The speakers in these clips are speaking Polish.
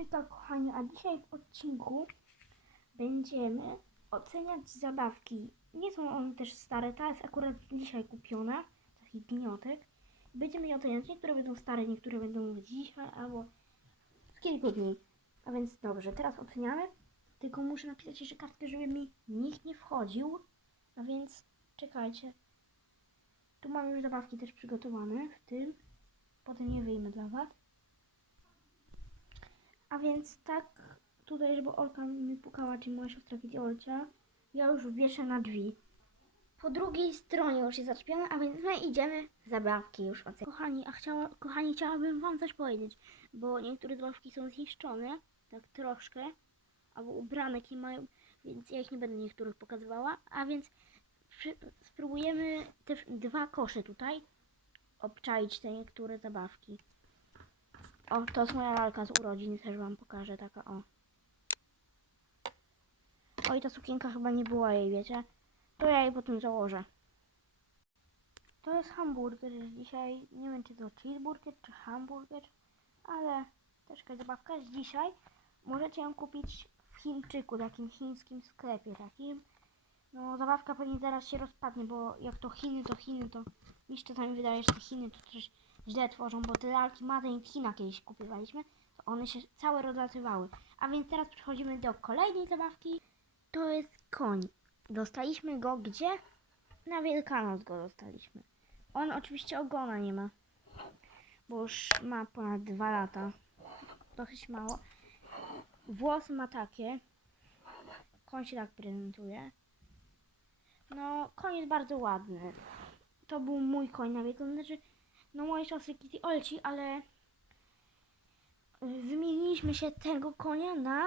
Hejka kochani, a dzisiaj w odcinku będziemy oceniać zabawki. Nie są one też stare, ta jest akurat dzisiaj kupiona, taki gniotek. Będziemy je oceniać, niektóre będą stare, niektóre będą dzisiaj albo z kilku dni. A więc dobrze, teraz oceniamy, tylko muszę napisać jeszcze kartkę, żeby mi nikt nie wchodził. A więc czekajcie. Tu mam już zabawki też przygotowane, w tym potem je wyjmę dla Was. A więc tak, tutaj, żeby Olka mi pukała, czy moja siostra widzi Olcia, ja już wieszę na drzwi. Po drugiej stronie już jest zaczepione, a więc my idziemy w zabawki już oceniać. Kochani, a chciała, kochani, chciałabym Wam coś powiedzieć, bo niektóre zabawki są zniszczone, tak troszkę, albo ubrane, nie mają, więc ja ich nie będę niektórych pokazywała, a więc przy, spróbujemy te dwa kosze tutaj obczaić te niektóre zabawki. O, to jest moja lalka z urodzin, też wam pokażę, taka o. Oj, ta sukienka chyba nie była jej, wiecie? To ja jej potem założę. To jest hamburger dzisiaj, nie wiem czy to cheeseburger czy hamburger, ale też jakaś zabawka jest dzisiaj. Możecie ją kupić w Chińczyku, takim chińskim sklepie takim. No, zabawka pewnie zaraz się rozpadnie, bo jak to Chiny, to Chiny, to mi się czasami wydaje, że te Chiny to też źle tworzą, bo te lalki Made in China kiedyś kupowaliśmy, to one się całe rozlatywały. A więc teraz przechodzimy do kolejnej zabawki. To jest koń. Dostaliśmy go gdzie? Na Wielkanoc go dostaliśmy. On oczywiście ogona nie ma, bo już ma ponad dwa lata. Dosyć mało. Włosy ma takie. Koń się tak prezentuje. No, koń jest bardzo ładny. To był mój koń na wielką, znaczy, no mojej siostry Kitty Olci, ale wymieniliśmy się tego konia na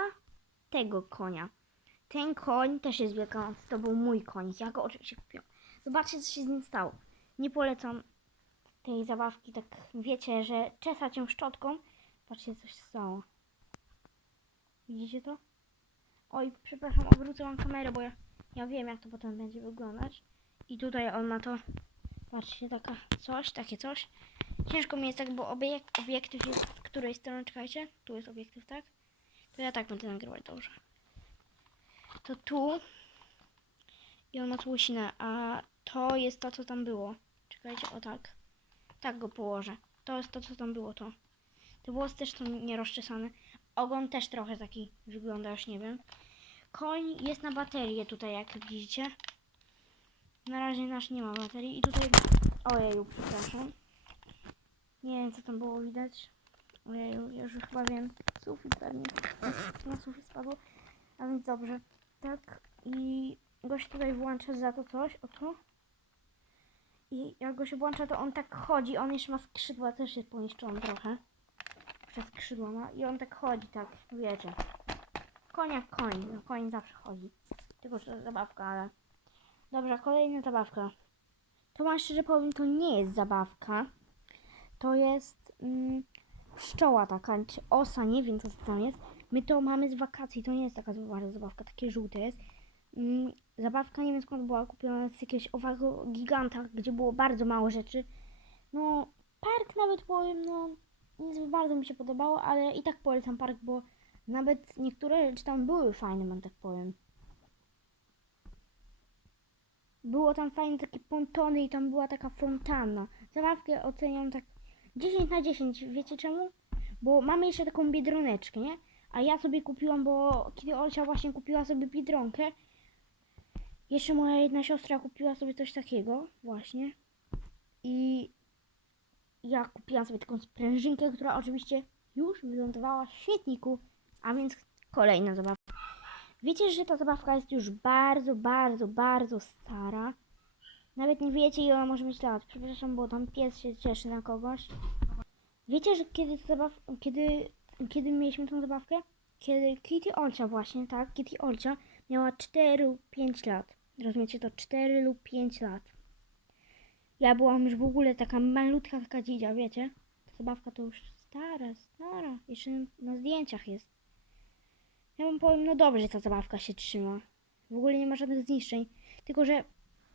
tego konia. Ten koń też jest wielkanoc, to był mój koń. Ja go oczywiście kupiłam. Zobaczcie, co się z nim stało. Nie polecam tej zabawki, tak wiecie, że czesać ją szczotką. Patrzcie, się stało. Widzicie to? Oj, przepraszam, obrócę wam kamerę, bo ja, ja wiem, jak to potem będzie wyglądać. I tutaj on ma to, patrzcie, taka coś, takie coś. Ciężko mi jest tak, bo obiek, obiektyw jest z której strony, czekajcie. Tu jest obiektyw, tak? To ja tak będę nagrywać, dobrze. To tu i on ma tu łysinę, a to jest to, co tam było. Czekajcie, o tak. Tak go położę. To jest to, co tam było, to. Te włosy też są nierozczesane. Ogon też trochę taki wygląda, już nie wiem. Koń jest na baterię tutaj, jak widzicie. Na razie nasz nie ma baterii. I tutaj... Ojeju, przepraszam. Nie wiem, co tam było widać. Ojeju, ja już chyba wiem. Sufit pewnie. Na sufit spadło. A więc dobrze. Tak. I gość tutaj włącza za to coś. O to. I jak go się włącza, to on tak chodzi. On jeszcze ma skrzydła, też jest poniszczony trochę. Przez skrzydła ma. I on tak chodzi, tak, wiecie. Koń jak koń. No, koń zawsze chodzi. Tylko, że zabawka, ale... Dobrze, kolejna zabawka. To wam szczerze powiem, to nie jest zabawka. To jest mm, pszczoła taka, czy osa, nie wiem co to tam jest. My to mamy z wakacji, to nie jest taka bardzo zabawka, takie żółte jest. Mm, zabawka nie wiem skąd była kupiona z jakiegoś owego giganta, gdzie było bardzo mało rzeczy. No, park nawet powiem, no, nie za bardzo mi się podobało, ale i tak polecam park, bo nawet niektóre rzeczy tam były fajne, man tak powiem. Było tam fajne takie pontony i tam była taka fontanna. Zabawkę oceniam tak 10 na 10. Wiecie czemu? Bo mamy jeszcze taką biedroneczkę, nie? A ja sobie kupiłam, bo kiedy Olcia właśnie kupiła sobie biedronkę, jeszcze moja jedna siostra kupiła sobie coś takiego właśnie. I ja kupiłam sobie taką sprężynkę, która oczywiście już wylądowała w świetniku. A więc kolejna zabawka. Wiecie, że ta zabawka jest już bardzo, bardzo, bardzo stara. Nawet nie wiecie, ile ona może mieć lat. Przepraszam, bo tam pies się cieszy na kogoś. Wiecie, że kiedy, zabaw... kiedy, kiedy mieliśmy tą zabawkę? Kiedy Kitty Olcia właśnie, tak, Kitty Olcia miała 4 lub 5 lat. Rozumiecie to? 4 lub 5 lat. Ja byłam już w ogóle taka malutka, taka dzidzia, wiecie? Ta zabawka to już stara, stara. Jeszcze na zdjęciach jest. Ja wam powiem, no dobrze ta zabawka się trzyma. W ogóle nie ma żadnych zniszczeń. Tylko, że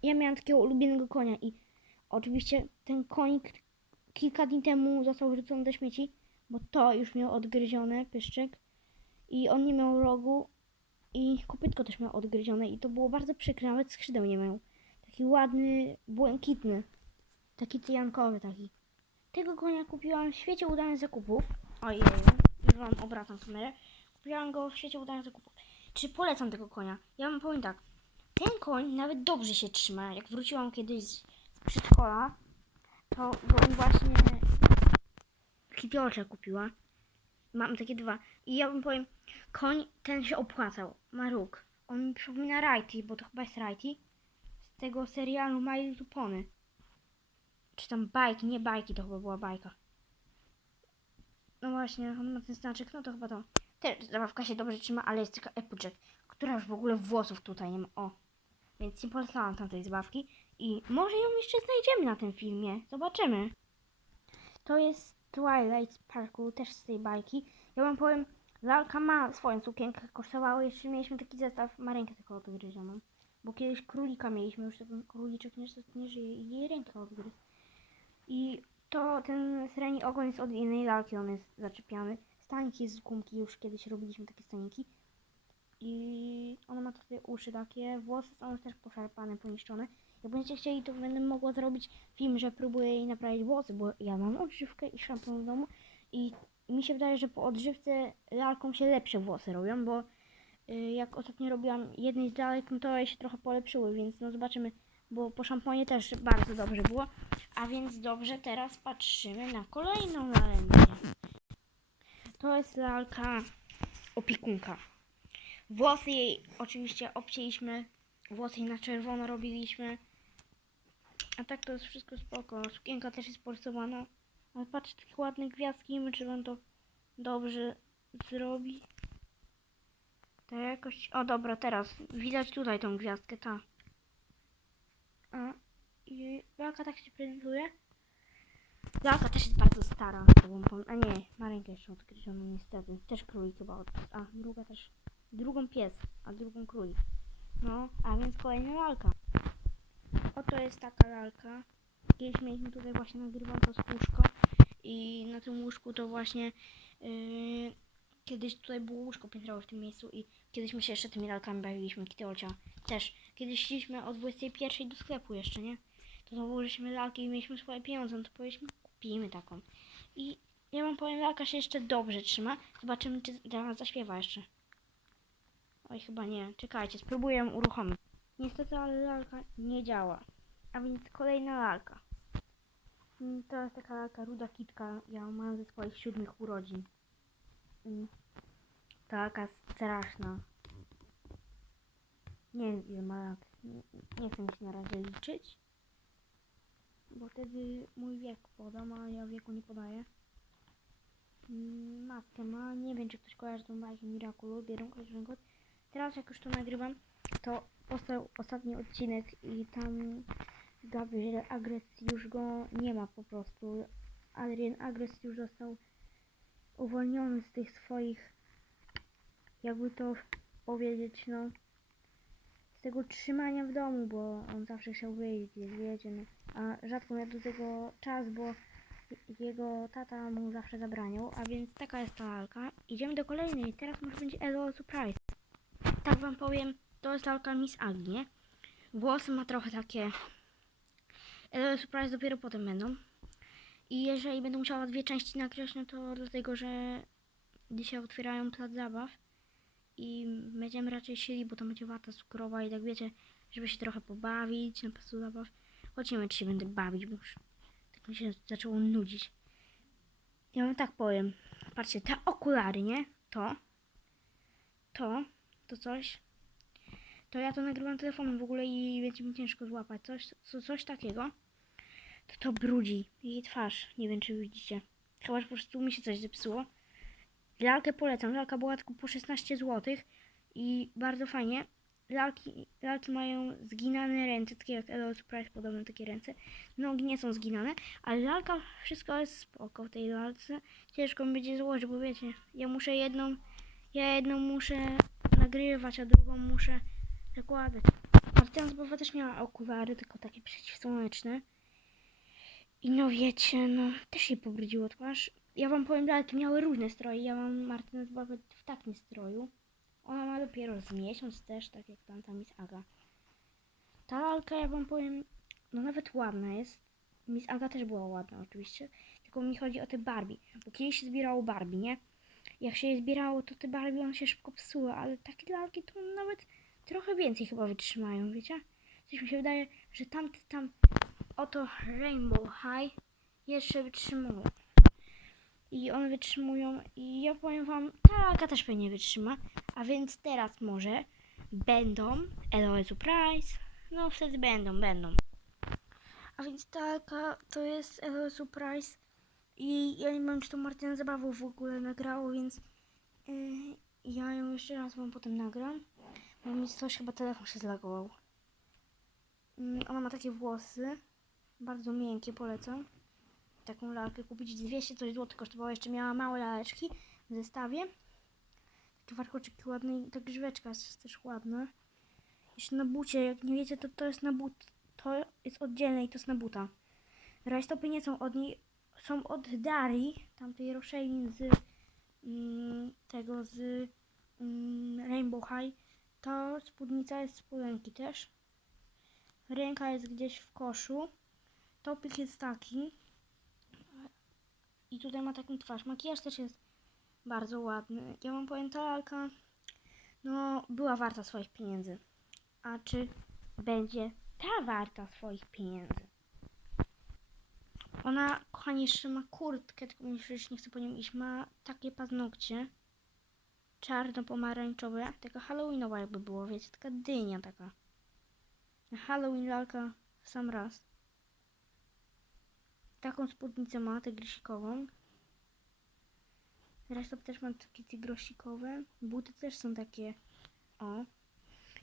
ja miałam takiego ulubionego konia i oczywiście ten konik kilka dni temu został wrzucony do śmieci, bo to już miał odgryzione pyszczyk. I on nie miał rogu i kopytko też miał odgryzione i to było bardzo przykre, nawet skrzydeł nie miał. Taki ładny, błękitny. Taki cyjankowy taki. Tego konia kupiłam w świecie udanych zakupów. Ojej, już wam obracam kamerę. Kupiłam go w świecie udanych zakupów. Czy polecam tego konia? Ja wam powiem tak. Ten koń nawet dobrze się trzyma. Jak wróciłam kiedyś z przedszkola, to go właśnie Kipiolcze kupiła. Mam takie dwa. I ja wam powiem, koń ten się opłacał. Ma róg. On mi przypomina Righty, bo to chyba jest Righty. Z tego serialu My Little Pony. Czy tam bajki, nie bajki, to chyba była bajka. No właśnie, on ma ten znaczek, no to chyba to. Też zabawka się dobrze trzyma, ale jest tylko Applejack, która już w ogóle włosów tutaj nie ma. O. Więc nie polecałam tamtej zabawki. I może ją jeszcze znajdziemy na tym filmie. Zobaczymy. To jest Twilight Sparkle, też z tej bajki. Ja wam powiem, lalka ma swoją sukienkę, kosztowało jeszcze, mieliśmy taki zestaw, ma rękę tylko odgryzioną. Bo kiedyś królika mieliśmy, już ten króliczek niestety nie żyje i jej rękę odgryzł. I to ten sreni ogon jest od innej lalki, on jest zaczepiany. Jest z gumki, już kiedyś robiliśmy takie staniki. I ona ma tutaj uszy takie, włosy są też poszarpane, poniszczone. Jak będziecie chcieli, to będę mogła zrobić film, że próbuję jej naprawić włosy, bo ja mam odżywkę i szampon w domu i mi się wydaje, że po odżywce lalkom się lepsze włosy robią, bo y, jak ostatnio robiłam jednej z lalek, no to się trochę polepszyły, więc no zobaczymy, bo po szamponie też bardzo dobrze było. A więc dobrze, teraz patrzymy na kolejną lalkę. To jest lalka opiekunka. Włosy jej oczywiście obcięliśmy, włosy jej na czerwono robiliśmy. A tak to jest wszystko spoko. Sukienka też jest porysowana. Ale patrzcie, takie ładne gwiazdki, wiem czy wam to dobrze zrobi. Tak jakoś... O dobra, teraz widać tutaj tą gwiazdkę, ta. A, i lalka tak się prezentuje. Lalka też jest bardzo stara. A nie, ma rękę jeszcze odgryzioną niestety. Też królik chyba od... A, druga też... Drugą pies, a drugą królik. No, a więc kolejna lalka. Oto jest taka lalka. Kiedyś mieliśmy tutaj właśnie nagrywam to z łóżko i na tym łóżku to właśnie yy, kiedyś tutaj było łóżko piętrowe w tym miejscu i kiedyś my się jeszcze tymi lalkami bawiliśmy, Kiteolcia też. Kiedyś szliśmy o 21 do sklepu jeszcze, nie? To założyliśmy lalki i mieliśmy swoje pieniądze, no to powiedzmy kupimy taką. I ja wam powiem, lalka się jeszcze dobrze trzyma. Zobaczymy, czy teraz zaśpiewa jeszcze. Oj, chyba nie. Czekajcie, spróbuję uruchomić. Niestety, ale lalka nie działa. A więc kolejna lalka. Mm, To jest taka lalka ruda kitka. Ja ją mam ze swoich siódmych urodzin. Mm. Ta lalka straszna. Nie wiem ile ma lat. Nie, nie chcę mi się na razie liczyć. Bo wtedy mój wiek podam, a ja wieku nie podaję. Mm, Matkę ma. Nie wiem czy ktoś kojarzy tą bajkę Miraculous. Bieronko, Bieronko. Teraz jak już to nagrywam, to powstał ostatni odcinek i tam Gabriel Agres już go nie ma po prostu. Adrian Agres już został uwolniony z tych swoich, jakby to powiedzieć, no, z tego trzymania w domu, bo on zawsze chciał wyjść, wiecie, no, a rzadko miał do tego czas, bo jego tata mu zawsze zabraniał, a więc taka jest ta lalka. Idziemy do kolejnej, teraz może będzie Elo Surprise. Tak wam powiem, to jest lalka Miss Agi, nie? Włosy ma trochę takie... Elo Surprise dopiero potem będą. I jeżeli będę musiała dwie części nagrać, no to dlatego, że dzisiaj otwierają plac zabaw i będziemy raczej sieli, bo to będzie wata cukrowa i tak wiecie, żeby się trochę pobawić na placu zabaw. Chodźmy, czy się będę bawić, bo już tak mi się zaczęło nudzić. Ja wam tak powiem. Patrzcie, te okulary, nie? To. To. To coś. To ja to nagrywam telefonem w ogóle i będzie mi ciężko złapać. Coś, co, coś takiego. To to brudzi jej twarz. Nie wiem, czy widzicie. Chyba, że po prostu mi się coś zepsuło. Lalkę polecam. Lalka była tylko po 16 zł i bardzo fajnie. Lalki, lalki mają zginane ręce, takie jak Elo Surprise, podobne takie ręce. Nogi nie są zginane, ale lalka, wszystko jest spoko w tej lalce. Ciężko mi będzie złożyć, bo wiecie, ja muszę jedną, ja jedną muszę nagrywać, a drugą muszę zakładać. Martyna Zbowa też miała okulary, tylko takie przeciwsłoneczne. I no wiecie, no też jej pobrudziło twarz. Ja wam powiem, lalki miały różne stroje. Ja mam Martynę w takim stroju. Ona ma dopiero z miesiąc też, tak jak tamta Miss Aga. Ta lalka, ja wam powiem, no nawet ładna jest. Miss Aga też była ładna oczywiście. Tylko mi chodzi o te Barbie. Bo kiedyś się zbierało Barbie, nie? Jak się je zbierało, to te Barbie one się szybko psuły, ale takie lalki to nawet trochę więcej chyba wytrzymają, wiecie? Coś mi się wydaje, że tamte tam oto Rainbow High jeszcze wytrzymują. I one wytrzymują i ja powiem wam, ta lalka też pewnie wytrzyma. A więc teraz może będą LOL Surprise. No wtedy będą, będą. A więc ta lalka to jest LOL Surprise. I ja nie wiem, czy to Martyna Zabawą w ogóle nagrało, więc yy, ja ją jeszcze raz wam potem nagram. Bo mi coś chyba telefon się zlagował. Mm, Ona ma takie włosy. Bardzo miękkie, polecam. Taką lalkę kupić 200 coś złotych kosztowało. Jeszcze miała małe laleczki w zestawie. Takie warkoczyki ładne i ta grzyweczka jest też ładna. Jeszcze na bucie, jak nie wiecie, to to jest na but. To jest oddzielne i to jest na buta. Rajstopy nie są od niej, są od Darii, tamtej Roszelin z mm, tego z mm, Rainbow High. To spódnica jest z spodenki też. Ręka jest gdzieś w koszu. Topik jest taki. I tutaj ma taką twarz. Makijaż też jest bardzo ładny. Ja wam powiem, ta lalka no, była warta swoich pieniędzy. A czy będzie ta warta swoich pieniędzy? Ona, kochani, jeszcze ma kurtkę, tylko mi już nie chce po nią iść. Ma takie paznokcie. Czarno-pomarańczowe. Taka halloweenowa jakby było, wiecie, taka dynia taka. Halloween lalka w sam raz. Taką spódnicę ma, tygrysikową. Zresztą też mam takie tygrosikowe. Buty też są takie. O.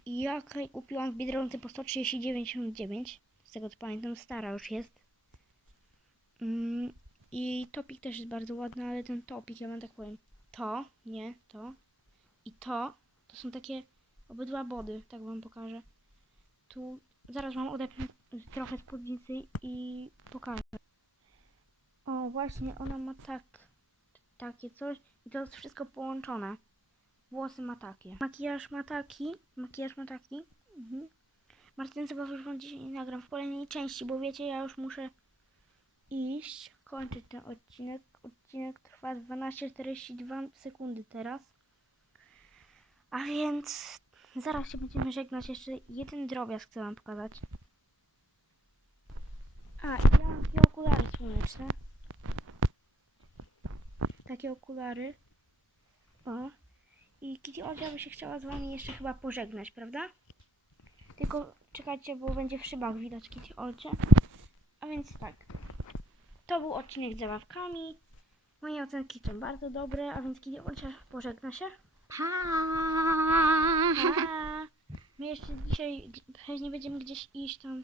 I ja kupiłam w Biedronce po 139,99. Z tego co pamiętam, stara już jest. Mm, I topik też jest bardzo ładny, ale ten topik, ja wam tak powiem. To, nie, to. I to, to są takie obydwa body, tak wam pokażę. Tu zaraz wam odepnę trochę spódnicy i pokażę. O, właśnie, ona ma tak, takie coś i to jest wszystko połączone. Włosy ma takie. Makijaż ma taki, makijaż ma taki. Mhm. Martyn chyba już wam dzisiaj nagram w kolejnej części, bo wiecie, ja już muszę iść, kończyć ten odcinek. Odcinek trwa 12,42 sekundy teraz. A więc zaraz się będziemy żegnać. Jeszcze jeden drobiazg chcę wam pokazać. A, ja mam okulary słoneczne. Takie okulary. O. I Kitty Olcia by się chciała z wami jeszcze chyba pożegnać, prawda? Tylko czekajcie, bo będzie w szybach widać Kitty Olcie. A więc tak. To był odcinek z zabawkami. Moje ocenki są bardzo dobre, a więc Kitty Olcia pożegna się. Pa! A, my jeszcze dzisiaj pewnie będziemy gdzieś iść tam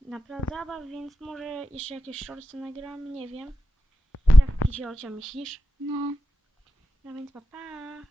na plac zabaw, więc może jeszcze jakieś shortsy nagramy, nie wiem. Kitty Olcia myślisz? No. No więc pa pa.